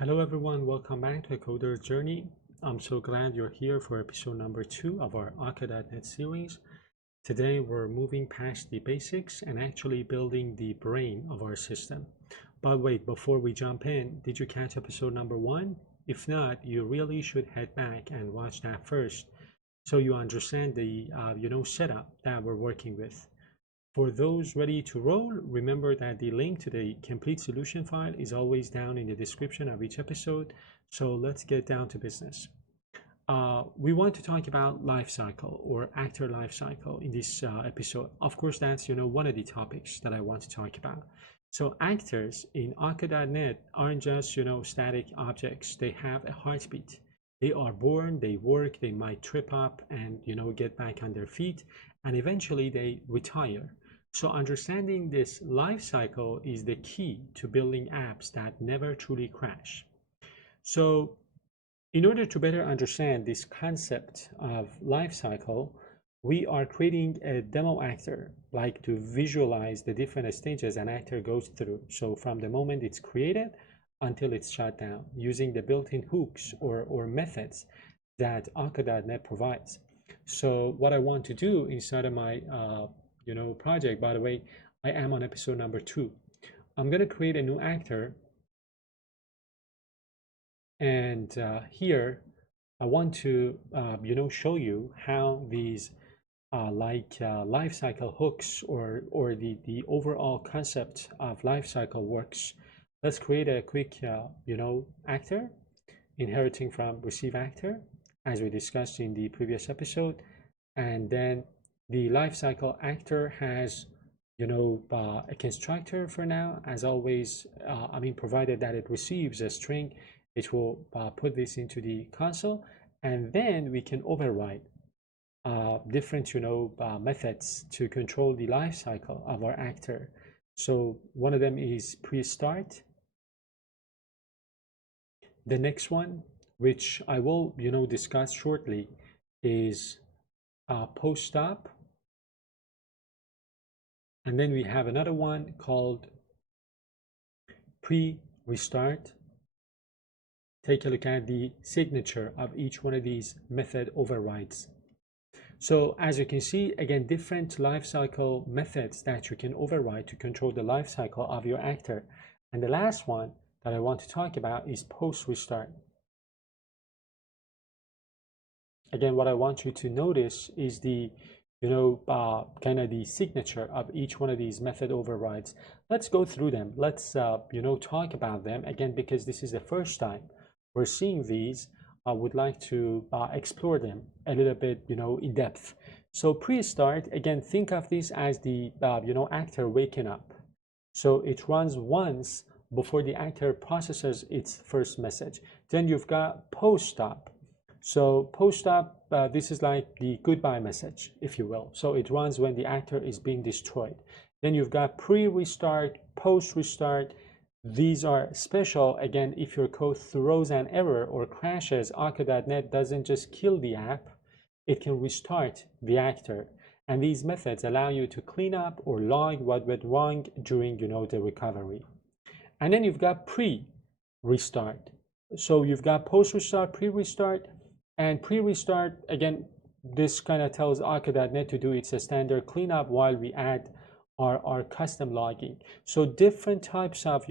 Hello everyone, welcome back to a Coder Journey. I'm so glad you're here for episode number 2 of our Akka.NET series. Today we're moving past the basics and actually building the brain of our system. But wait, before we jump in, did you catch episode number 1? If not, you really should head back and watch that first so you understand the setup that we're working with. For those ready to roll, remember that the link to the complete solution file is always down in the description of each episode. So let's get down to business. We want to talk about lifecycle or actor lifecycle in this episode. Of course, that's one of the topics that I want to talk about. So actors in Akka.NET aren't just static objects. They have a heartbeat. They are born, they work, they might trip up and get back on their feet, and eventually they retire. So understanding this life cycle is the key to building apps that never truly crash. So in order to better understand this concept of life cycle, we are creating a demo actor, like to visualize the different stages an actor goes through. So from the moment it's created until it's shut down, using the built-in hooks or methods that Akka.NET provides. So what I want to do inside of my project, by the way, I am on episode number 2. I'm going to create a new actor, and here I want to show you how these life cycle hooks or the overall concept of life cycle works. Let's create a quick actor inheriting from receive actor, as we discussed in the previous episode. And then the lifecycle actor has a constructor for now. As always, provided that it receives a string, it will put this into the console, and then we can override different methods to control the life cycle of our actor. So one of them is pre-start. The next one, which I will discuss shortly, is post-stop. And then we have another one called pre-restart. Take a look at the signature of each one of these method overrides. So as you can see, again, different lifecycle methods that you can override to control the lifecycle of your actor. And the last one that I want to talk about is post-restart. Again, what I want you to notice is the kind of the signature of each one of these method overrides. Let's go through them. Let's talk about them again, because this is the first time we're seeing these. I would like to explore them a little bit in depth. So pre-start, again, think of this as the actor waking up. So it runs once before the actor processes its first message. Then you've got post-stop. So post-stop, this is like the goodbye message, if you will. So it runs when the actor is being destroyed. Then you've got pre-restart, post-restart. These are special, again, if your code throws an error or crashes, Akka.NET doesn't just kill the app, it can restart the actor. And these methods allow you to clean up or log what went wrong during the recovery. And then you've got pre-restart. So you've got post-restart, pre-restart. And pre-restart, again, this kind of tells Akka.NET to do its standard cleanup while we add our custom logging. So different types of,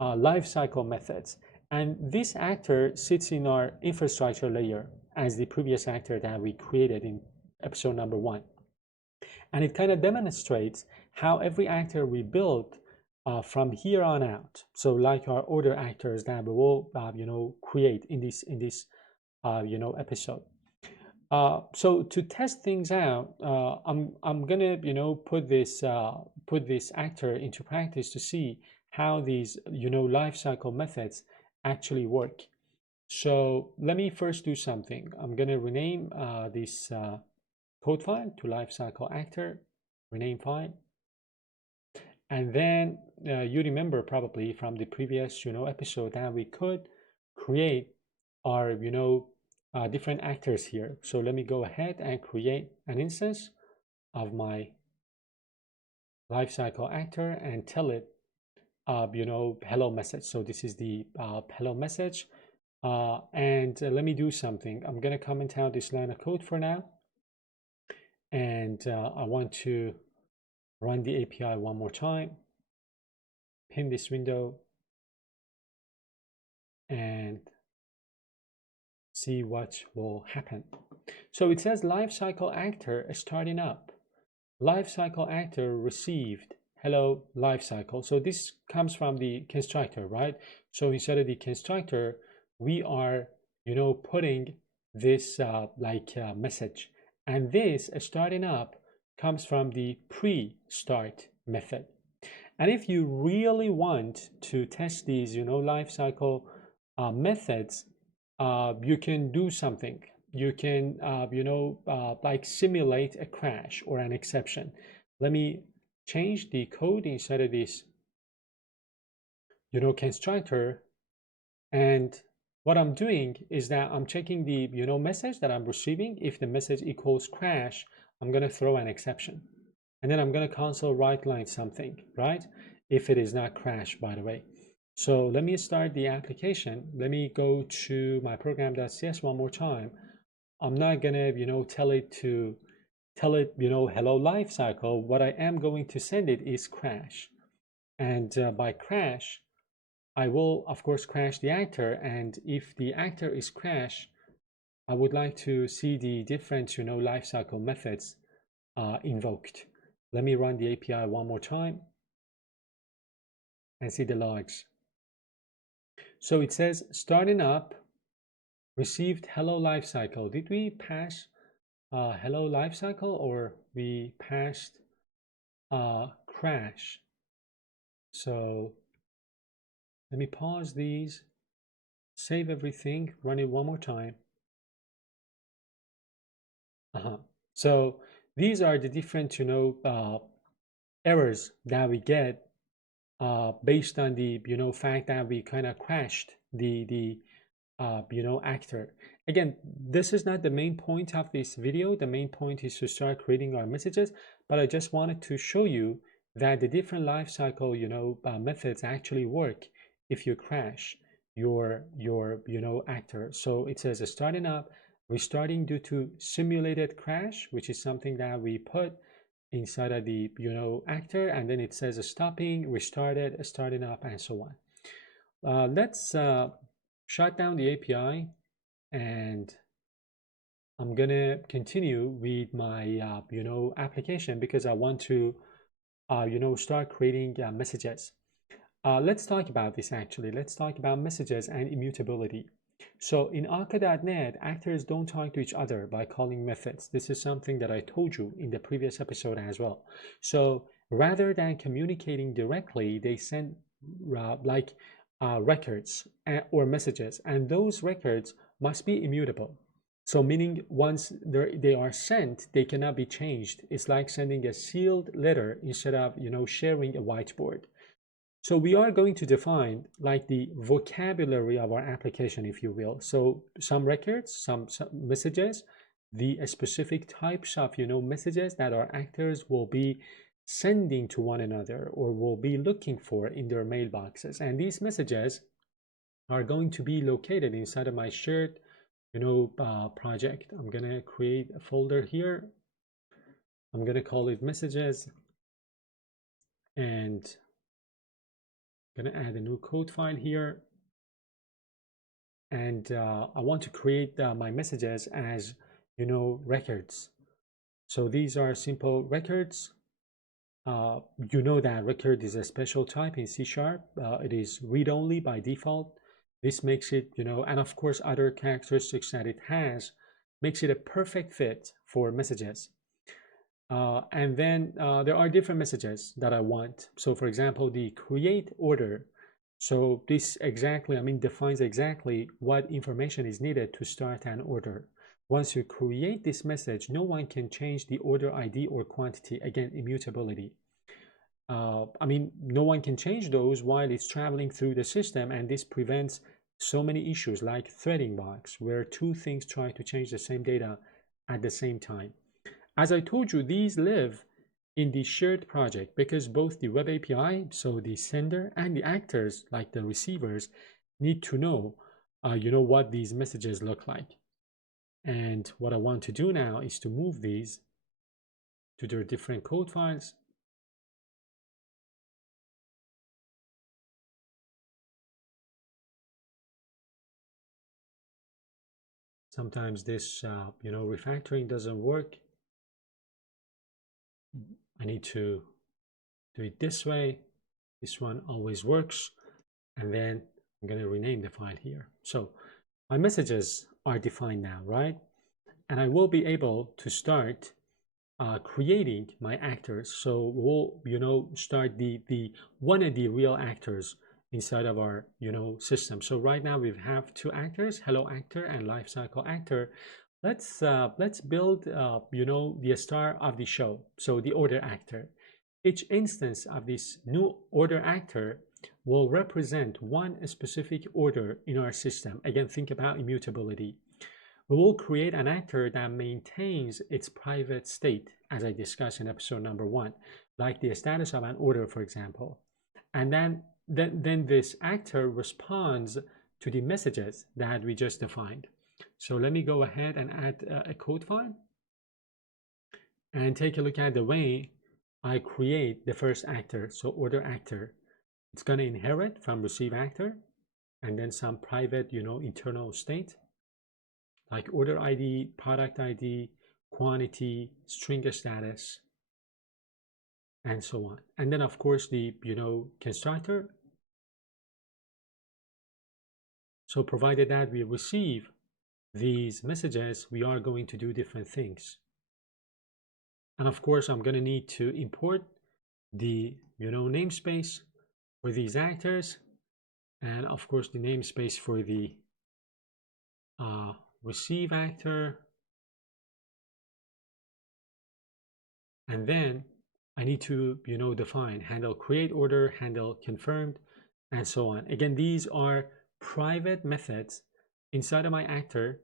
lifecycle methods. And this actor sits in our infrastructure layer as the previous actor that we created in episode number 1. And it kind of demonstrates how every actor we build from here on out. So like our order actors that we will create in this episode. So to test things out, I'm gonna put this actor into practice to see how these lifecycle methods actually work. So let me first do something. I'm gonna rename this code file to lifecycle actor, rename file. And then you remember probably from the previous episode that we could create our different actors here. So let me go ahead and create an instance of my lifecycle actor and tell it hello message. So this is the hello message. And let me do something. I'm going to comment out this line of code for now. And I want to run the API one more time, pin this window, and see what will happen. So it says lifecycle actor starting up. Lifecycle actor received hello lifecycle. So this comes from the constructor, right? So instead of the constructor, we are, putting this message. And this starting up comes from the pre-start method. And if you really want to test these, lifecycle methods, you can do something. You can, simulate a crash or an exception. Let me change the code inside of this, constructor. And what I'm doing is that I'm checking the, message that I'm receiving. If the message equals crash, I'm going to throw an exception. And then I'm going to console write line something, right? If it is not crash, by the way. So let me start the application. Let me go to my program.cs one more time. I'm not gonna, tell it, hello lifecycle. What I am going to send it is crash. And by crash, I will, of course, crash the actor. And if the actor is crash, I would like to see the different, lifecycle methods invoked. Let me run the API one more time and see the logs. So it says starting up, received hello lifecycle. Did we pass hello lifecycle or we passed crash? So let me pause these, save everything, run it one more time. So these are the different, errors that we get based on the, fact that we kind of crashed the actor. Again, this is not the main point of this video. The main point is to start creating our messages, but I just wanted to show you that the different lifecycle, methods actually work if you crash your actor. So it says starting up, restarting due to simulated crash, which is something that we put inside of the actor, and then it says stopping, restarted, starting up, and so on. Let's shut down the API, and I'm gonna continue with my application because I want to start creating messages. Let's talk about this actually. Let's talk about messages and immutability. So in Akka.NET, actors don't talk to each other by calling methods. This is something that I told you in the previous episode as well. So rather than communicating directly, they send records or messages, and those records must be immutable. So meaning once they are sent, they cannot be changed. It's like sending a sealed letter instead of sharing a whiteboard. So we are going to define like the vocabulary of our application, if you will. So some records, some messages, the specific types of messages that our actors will be sending to one another or will be looking for in their mailboxes. And these messages are going to be located inside of my shared project. I'm gonna create a folder here. I'm gonna call it messages, and I'm gonna add a new code file here. And I want to create my messages as records. So these are simple records. That record is a special type in C#. It is read-only by default. This makes it, and of course other characteristics that it has, makes it a perfect fit for messages. And then there are different messages that I want. So for example, the create order. So this defines exactly what information is needed to start an order. Once you create this message, no one can change the order ID or quantity. Again, immutability. No one can change those while it's traveling through the system, and this prevents so many issues like threading bugs, where two things try to change the same data at the same time. As I told you, these live in the shared project, because both the web API, so the sender, and the actors like the receivers need to know what these messages look like. And what I want to do now is to move these to their different code files. Sometimes this refactoring doesn't work. I need to do it this way. This one always works. And then I'm going to rename the file here. So my messages are defined now, right? And I will be able to start creating my actors. So we'll start the one of the real actors inside of our system. So right now we have two actors, hello actor and lifecycle actor. Let's build the star of the show, so the order actor. Each instance of this new order actor will represent one specific order in our system. Again, think about immutability. We will create an actor that maintains its private state, as I discussed in episode number 1, like the status of an order, for example. And then this actor responds to the messages that we just defined. So let me go ahead and add a code file and take a look at the way I create the first actor, so order actor. It's going to inherit from receive actor and then some private, internal state like order ID, product ID, quantity, string status, and so on. And then of course the constructor. So provided that we receive these messages, we are going to do different things. And of course I'm going to need to import the namespace for these actors, and of course the namespace for the receive actor. And then I need to define handle create order, handle confirmed, and so on. Again, these are private methods inside of my actor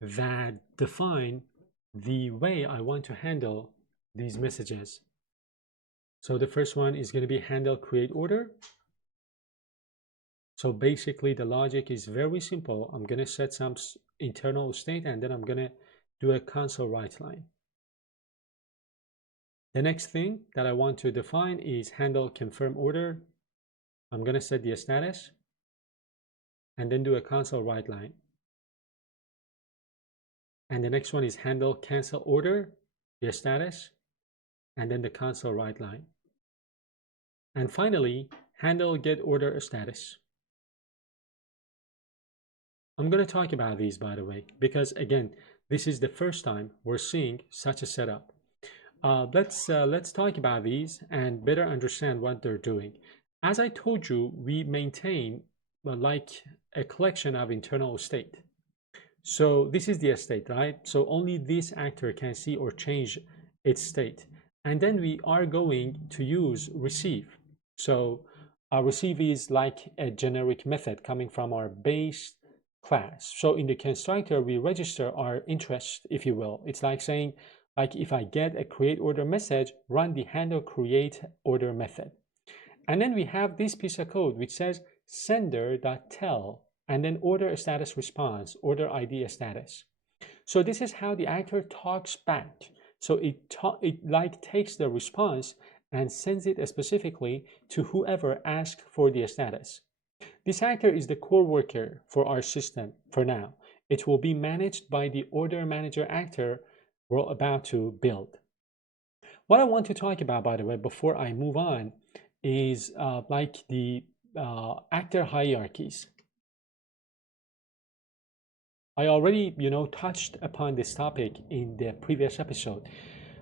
that define the way I want to handle these messages. So the first one is going to be handle create order. So basically the logic is very simple. I'm going to set some internal state and then I'm going to do a console write line. The next thing that I want to define is handle confirm order. I'm going to set the status and then do a console write line. And the next one is handle cancel order, the status, and then the console write line. And finally, handle get order status. I'm going to talk about these, by the way, because again, this is the first time we're seeing such a setup. Let's talk about these and better understand what they're doing. As I told you, we maintain like a collection of internal state. So this is the state, right? So only this actor can see or change its state. And then we are going to use receive. So our receive is like a generic method coming from our base class. So in the constructor, we register our interest, if you will. It's like saying, like if I get a create order message, run the handle create order method. And then we have this piece of code which says sender.tell and then order status response, order ID status. So this is how the actor talks back. So it like takes the response and sends it specifically to whoever asked for the status. This actor is the core worker for our system for now. It will be managed by the order manager actor we're about to build. What I want to talk about, by the way, before I move on, is like the actor hierarchies. I already, touched upon this topic in the previous episode.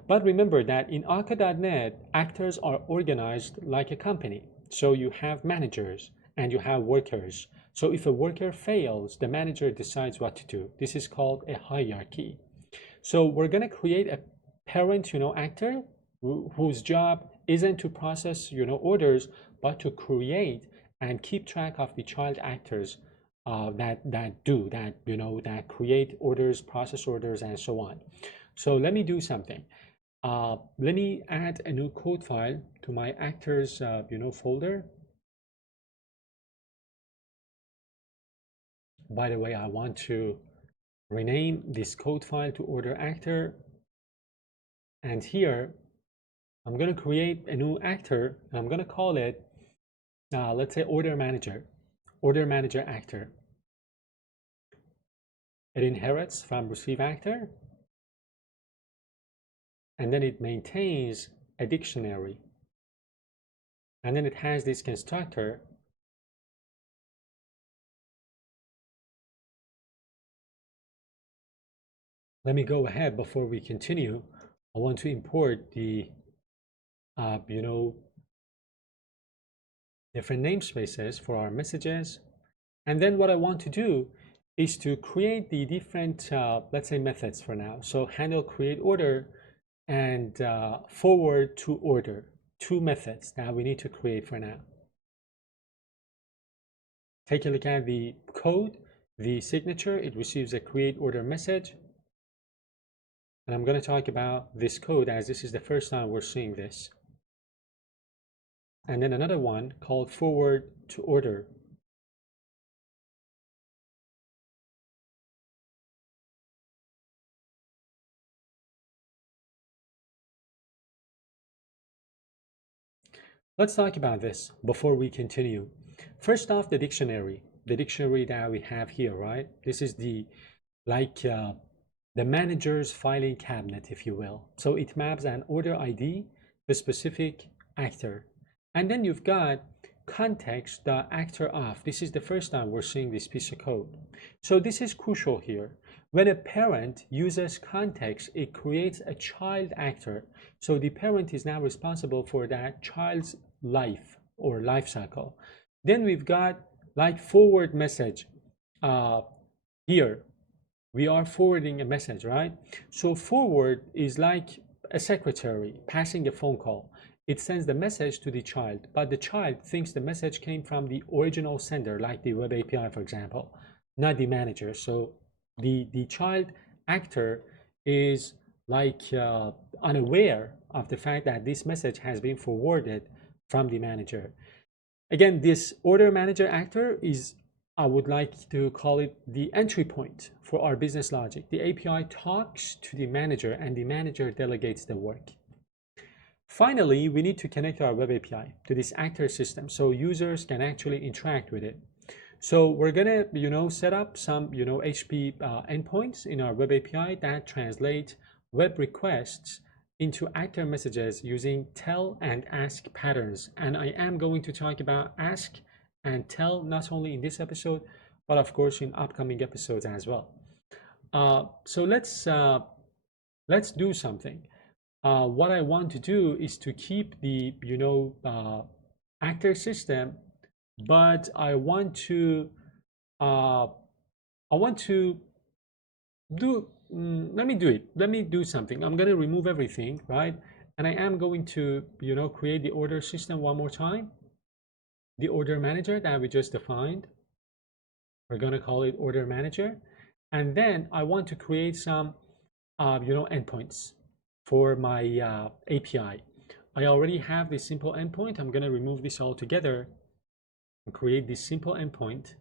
But remember that in Akka.NET, actors are organized like a company. So you have managers and you have workers. So if a worker fails, the manager decides what to do. This is called a hierarchy. So we're going to create a parent, actor whose job isn't to process, orders, but to create and keep track of the child actors that create orders, process orders, and so on. So let me do something. Let me add a new code file to my actors, folder. By the way, I want to rename this code file to order actor. And here, I'm going to create a new actor. And I'm going to call it, let's say, order manager actor. It inherits from receive actor. And then it maintains a dictionary. And then it has this constructor. Let me go ahead before we continue. I want to import the, different namespaces for our messages. And then what I want to do is to create the different, let's say, methods for now. So handle create order and forward to order, two methods that we need to create for now. Take a look at the code, the signature, it receives a create order message. And I'm going to talk about this code as this is the first time we're seeing this. And then another one called forward to order. Let's talk about this before we continue. First off, the dictionary that we have here, right? This is the manager's filing cabinet, if you will. So it maps an order ID, the specific actor. And then you've got context, the actor of. This is the first time we're seeing this piece of code. So this is crucial here. When a parent uses context, it creates a child actor. So the parent is now responsible for that child's life or life cycle. Then we've got like forward message here. We are forwarding a message, right? So forward is like a secretary passing a phone call. It sends the message to the child, but the child thinks the message came from the original sender, like the web API, for example, not the manager. So the child actor is like unaware of the fact that this message has been forwarded from the manager. Again, this order manager actor is, I would like to call it the entry point for our business logic. The API talks to the manager and the manager delegates the work. Finally, we need to connect our web API to this actor system so users can actually interact with it. So we're gonna, set up some, HP endpoints in our web API that translate web requests into actor messages using tell and ask patterns. And I am going to talk about ask and tell not only in this episode, but of course in upcoming episodes as well. So let's do something. What I want to do is to keep the actor system, but I want to do let me do it. Let me do something. I'm going to remove everything, right? And I am going to create the order system one more time. The order manager that we just defined, we're going to call it order manager. And then I want to create some endpoints for my API. I already have this simple endpoint. I'm going to remove this all together and create this simple endpoint.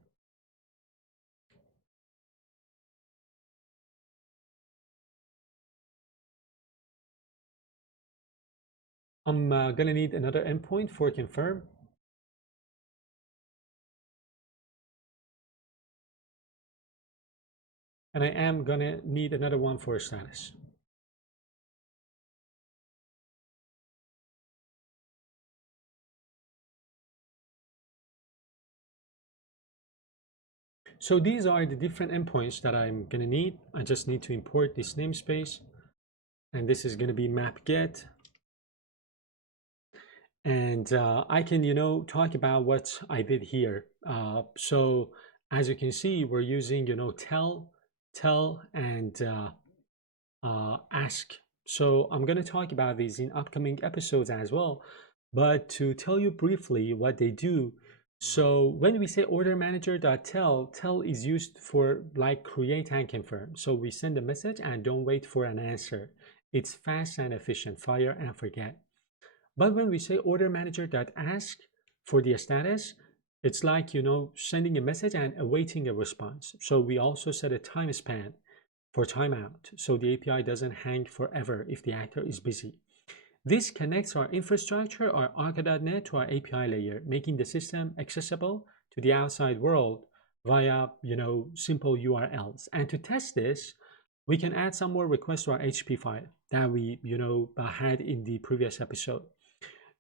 I'm going to need another endpoint for confirm. And I am going to need another one for status. So these are the different endpoints that I'm going to need. I just need to import this namespace. And this is going to be map get. And I can, talk about what I did here. So as you can see, we're using, tell, and ask. So I'm going to talk about these in upcoming episodes as well. But to tell you briefly what they do, so when we say order manager.tell, tell is used for like create and confirm. So we send a message and don't wait for an answer. It's fast and efficient, fire and forget. But when we say order manager.ask for the status, it's like, sending a message and awaiting a response. So we also set a time span for timeout, so the API doesn't hang forever if the actor is busy. This connects our infrastructure, our Arca.net, to our API layer, making the system accessible to the outside world via, simple URLs. And to test this, we can add some more requests to our HP file that we, had in the previous episode.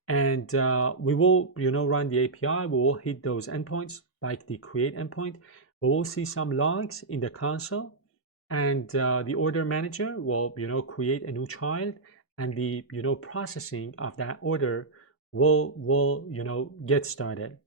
And we will, run the API. We will hit those endpoints, like the create endpoint. We will see some logs in the console, and the order manager will, create a new child, and the, processing of that order will, get started.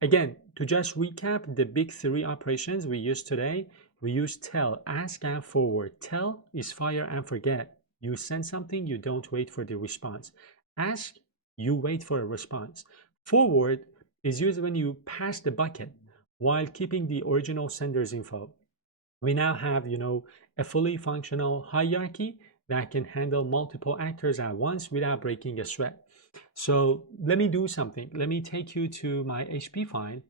Again, to just recap the big three operations we used today, we use tell, ask, and forward. Tell is fire and forget. You send something, you don't wait for the response. Ask, you wait for a response. Forward is used when you pass the bucket while keeping the original sender's info. We now have, a fully functional hierarchy that can handle multiple actors at once without breaking a thread. So let me do something. Let me take you to my HP file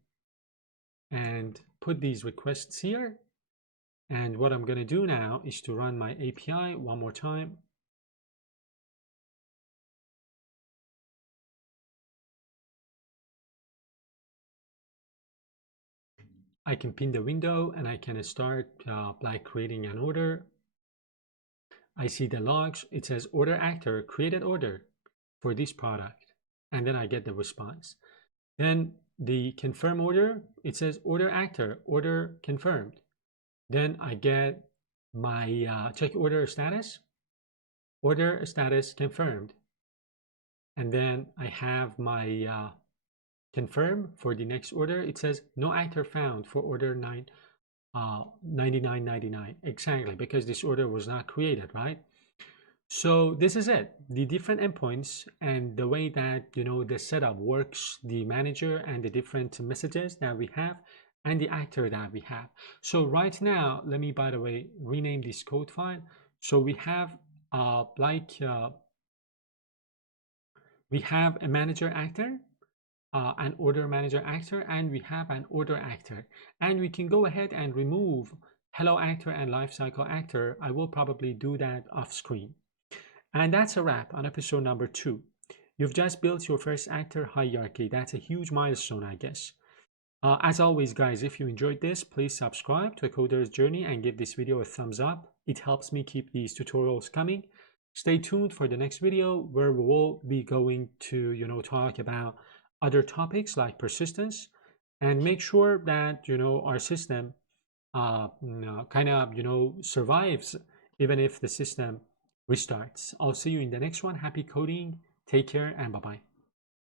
and put these requests here. And what I'm going to do now is to run my API one more time. I can pin the window and I can start like creating an order. I see the logs. It says order actor, created order for this product. And then I get the response. Then the confirm order, it says order actor, order confirmed. Then I get my check order status confirmed. And then I have my confirm for the next order. It says no actor found for order 99.99. Exactly, because this order was not created, right? So this is it. The different endpoints and the way that, the setup works, the manager and the different messages that we have and the actor that we have. So right now, let me, by the way, rename this code file. So we have we have a manager actor, an order manager actor, and we have an order actor. And we can go ahead and remove hello actor and lifecycle actor. I will probably do that off screen. And that's a wrap on episode number 2. You've just built your first actor hierarchy. That's a huge milestone, I guess. As always, guys, if you enjoyed this, please subscribe to A Coder's Journey and give this video a thumbs up. It helps me keep these tutorials coming. Stay tuned for the next video where we will be going to, talk about other topics like persistence, and make sure that, our system kind of, survives even if the system restarts. I'll see you in the next one. Happy coding. Take care and bye-bye.